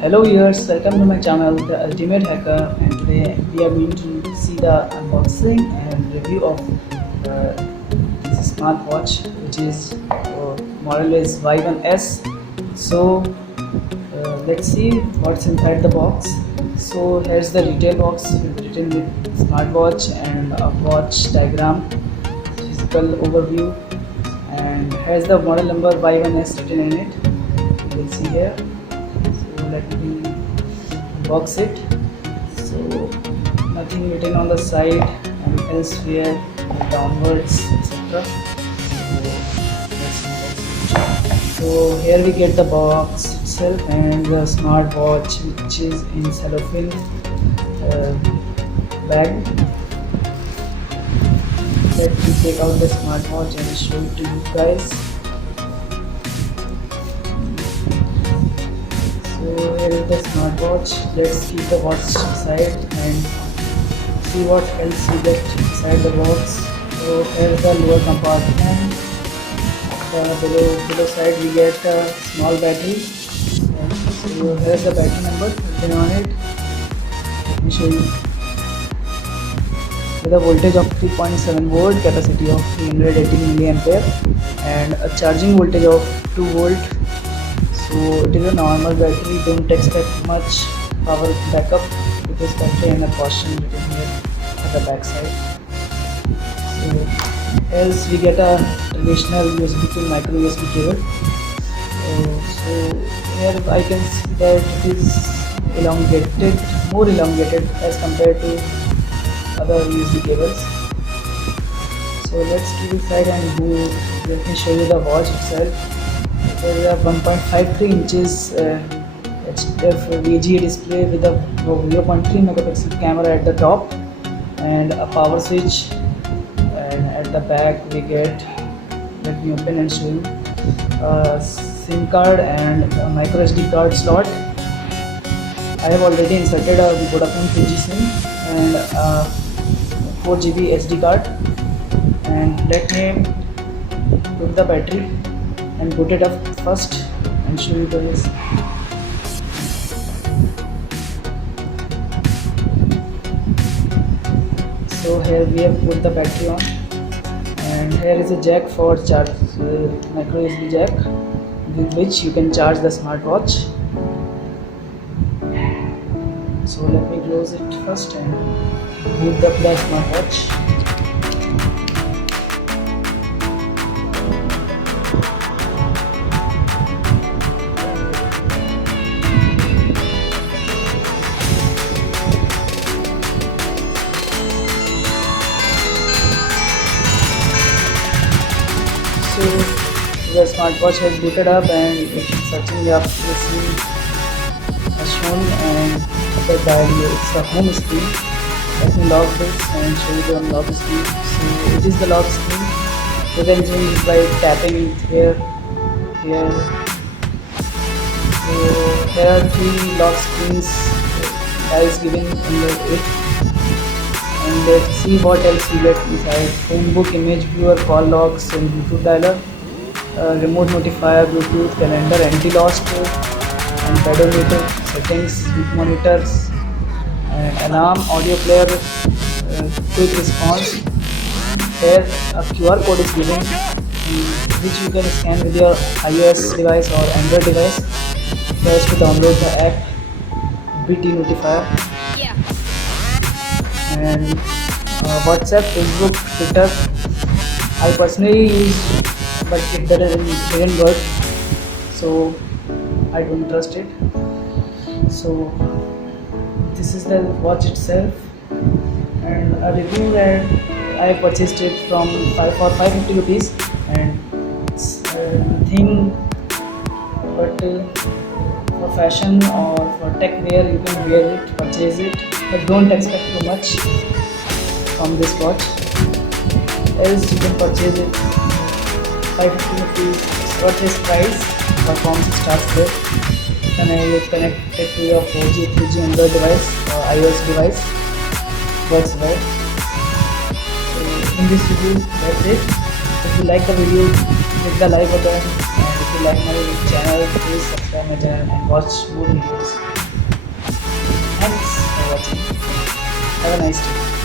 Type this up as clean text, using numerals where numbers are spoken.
Hello viewers, welcome to my channel The Ultimate Hacker, and today we are going to see the unboxing and review of this smartwatch, which is model is Y1S. So let's see what's inside the box. So here's the retail box written with smartwatch and a watch diagram, physical overview, and here's the model number Y1S written in it. You will see here. So let me box it. So nothing written on the side and elsewhere, downwards, etc. So here we get the box itself and the smartwatch, which is in cellophane bag. Let me take out the smartwatch and show it to you guys. So here is the smartwatch. Let's keep the watch aside and see what else we get inside the box. So here is the lower compartment. Below side we get a small battery. So here is the battery number written on it. Let me show you. With a voltage of 3.7 volt, capacity of 318 milliampere, and a charging voltage of 2 volt. So it is a normal battery. Don't expect much power backup with this battery, and a caution written here at the back side. So else we get a traditional USB to micro USB cable. So here I can see that it is elongated, more elongated as compared to other USB cables. So let's keep it aside and let me show you the watch itself. There is a 1.53 inches VGA display with a 0.3 megapixel camera at the top and a power switch, and at the back we get, let me open and show you, a SIM card and a micro SD card slot. I have already inserted a Vodafone 2G SIM and a 4GB SD card, and let me put the battery and boot it up first and show you guys. So here we have put the battery on, and here is a jack for charge, micro USB jack, with which you can charge the smartwatch. So let me close it first and boot up the smartwatch. So the smartwatch has booted up and it's searching up the screen as shown, and the dial, it's the home screen. Let me lock this and show you the unlock screen. So it is the lock screen. You can change by tapping it here. So there are 3 lock screens dials given in it. And let's see what else we get inside. Phone book, image viewer, call logs, and Bluetooth dialer, remote notifier, Bluetooth, calendar, anti-lost, and pedometer, settings, sleep monitors, and alarm, audio player, quick response. Here a QR code is given, which you can scan with your iOS device or Android device. First to download the app BT Notifier. And WhatsApp, Facebook, Twitter. I personally use, but it didn't work, so I don't trust it. So this is the watch itself, and a review that I purchased it for 550 rupees, and it's nothing but for fashion or for tech wear. You can wear it, purchase it, but don't expect too much from this watch, else you can purchase it. 550 rupees worth its price. Performance starts there. You connect it to your 4G, 3G Android device or iOS device. Works well. So in this review, that's it. If you like the video, hit the like button, and if you like my channel, please subscribe my channel and watch more videos. watching. Have a nice day.